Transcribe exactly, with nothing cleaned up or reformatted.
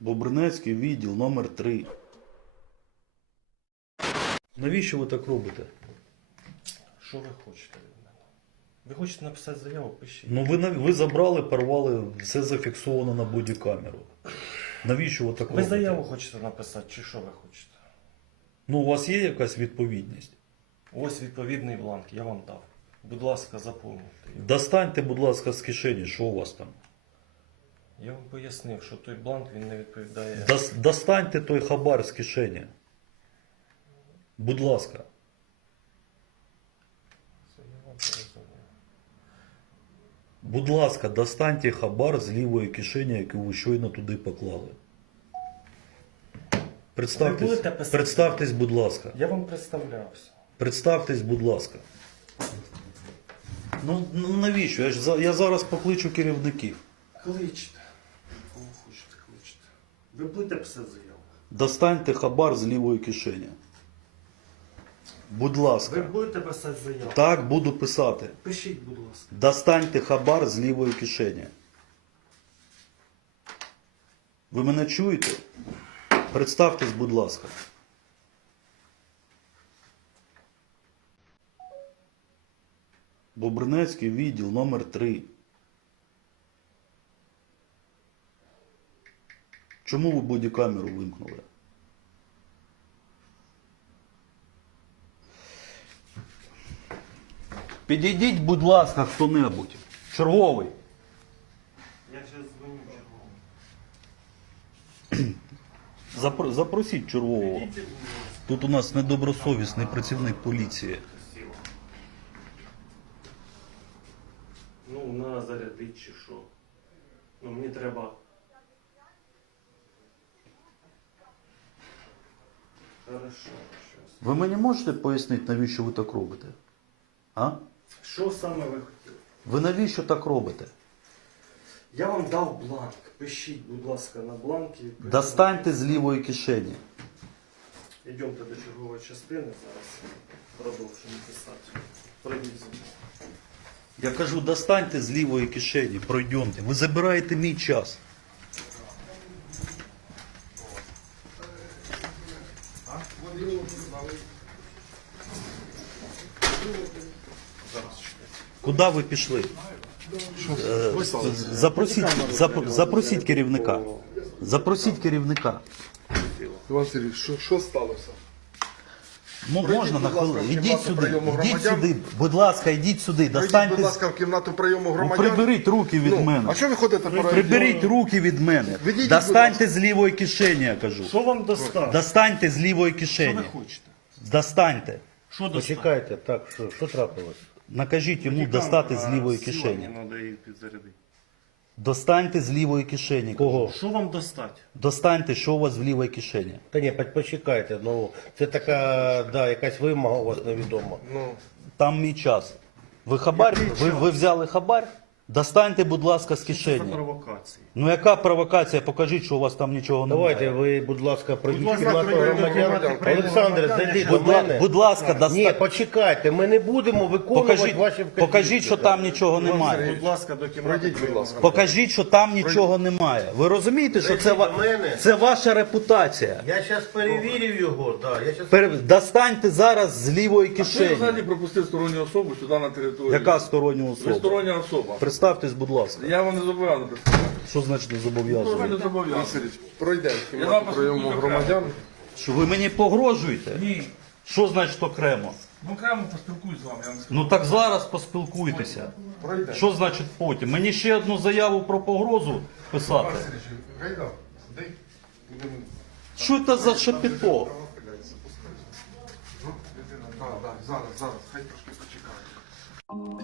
Бобринецький відділ номер три. Навіщо ви так робите? Що ви хочете від мене? Ви хочете написати заяву, пишіть. Ну ви, нав- ви забрали, порвали, все зафіксовано на бодікамеру. Навіщо ви так Ви робите? заяву хочете написати, чи що ви хочете? Ну у вас є якась відповідність? Ось відповідний бланк, я вам дав. Будь ласка, заповнюйте його. Достаньте, будь ласка, з кишені, що у вас там? Я вам пояснив, що той бланк він не відповідає. Дос- Достаньте той хабар з кишені. Будь ласка. Це я вам пояснив. Будь ласка, достаньте хабар з лівої кишені, яку ви щойно туди поклали. Ви Представтесь, будете писати? представтесь, будь ласка. Я вам представлявся. Представтесь, будь ласка. Ну, ну навіщо? Я, ж, за- я зараз покличу керівників. Кличте. Кого хочете, кличте. Ви будете писати заяву? Достаньте хабар з лівої кишені. Будь Ви ласка. будете писати заяву? Так, буду писати. Пишіть, будь ласка. Достаньте хабар з лівої кишені. Ви мене чуєте? Представтесь, будь ласка. Бобринецький відділ номер три. Чому ви бодікамеру вимкнули? Підійдіть, будь ласка, хто-небудь. Черговий. Я зараз дзвоню черговому. Запро- Запросіть чергового. Підійдіть, будь ласка. Тут у нас недобросовісний працівник поліції. Ну, на зарядить чи що. Ну, мені треба. Хорошо, щас. Ви мені можете пояснити, навіщо ви так робите? А? Що саме ви хотіли? Ви навіщо так робите? Я вам дав бланк. Пишіть, будь ласка, на бланкі. Достаньте з лівої кишені. Йдемте до чергової частини зараз. Продовжимо писати. Пройдіть зі мною. Я кажу, достаньте з лівої кишені, пройдемте. Ви забираєте мій час. Куди ви пішли? Е, Запросіть, запро- запросіть керівника. Запросіть керівника. Іван Сергійович, що, що сталося? Ну, можна на будь ласка, хвилину. в Ідіть кімнату сюди, прийому ідіть громадян. сюди. Будь ласка, ідіть сюди. Прийдіть, Достаньте. будь з- ласка, в кімнату прийому Ну, громадян. приберіть руки від Ну, мене. а що ви ходите по Приберіть руки від мене. Відійдіть, будь Достаньте ласка. з лівої кишені, я кажу. Що вам достати? Достаньте з лівої Що кишені. ви хочете? Достаньте. Що достати? Почекайте, так, що, що трапилось? Накажіть йому достати з лівої кишені. Треба її підзарядити. Достаньте з лівої кишені. Кого? Що вам достати? Достаньте, що у вас в лівій кишені. Та ні, по- почекайте, ну це така, да, якась вимога у вас невідома. Ну, Там мій час. Ви хабар? Ви, ви взяли хабар? Достаньте, будь ласка, з Це кишені. провокації. Ну яка провокація? Покажіть, що у вас там нічого Давайте немає. ви, будь ласка, пройдіть ласка, кімнату приймемо громадян. громадян. Олександр, зайди до Будь, ла- мене. будь ласка, Ні, достаньте. почекайте, ми не будемо виконувати Покажіть, ваші вказівки. покажіть, що там нічого немає. Будь ласка, до кімнати. пройдіть, будь ласка. Покажіть, що там нічого немає. Ви розумієте, що це, ва- до мене. це ваша репутація? Я зараз перевірю його, да, я щас... Пер- Достаньте зараз з лівої Ти кишені. взагалі пропустив сторонню особу сюди на територію. Яка стороння Ви особа? стороння особа. Представтесь, будь ласка. Я вам не зобов'язаний представляти. Що значить не Ви зобов'язаний? не Іван зобов'язаний. Сергійович, пройдемо в Я кімнату вам прийому послухаю громадян. Що ви мені погрожуєте? Ні. Що значить окремо? Ну окремо поспілкуюсь з вами, я вам скажу. Ну так зараз поспілкуйтеся. Пройдемо. Що значить потім? Мені ще одну заяву про погрозу писати? Іван Сергійович, гайда, дай. Будемо... Що це за шапіто? Ну, людина, да, да, зараз, зараз, хай трошки почекає.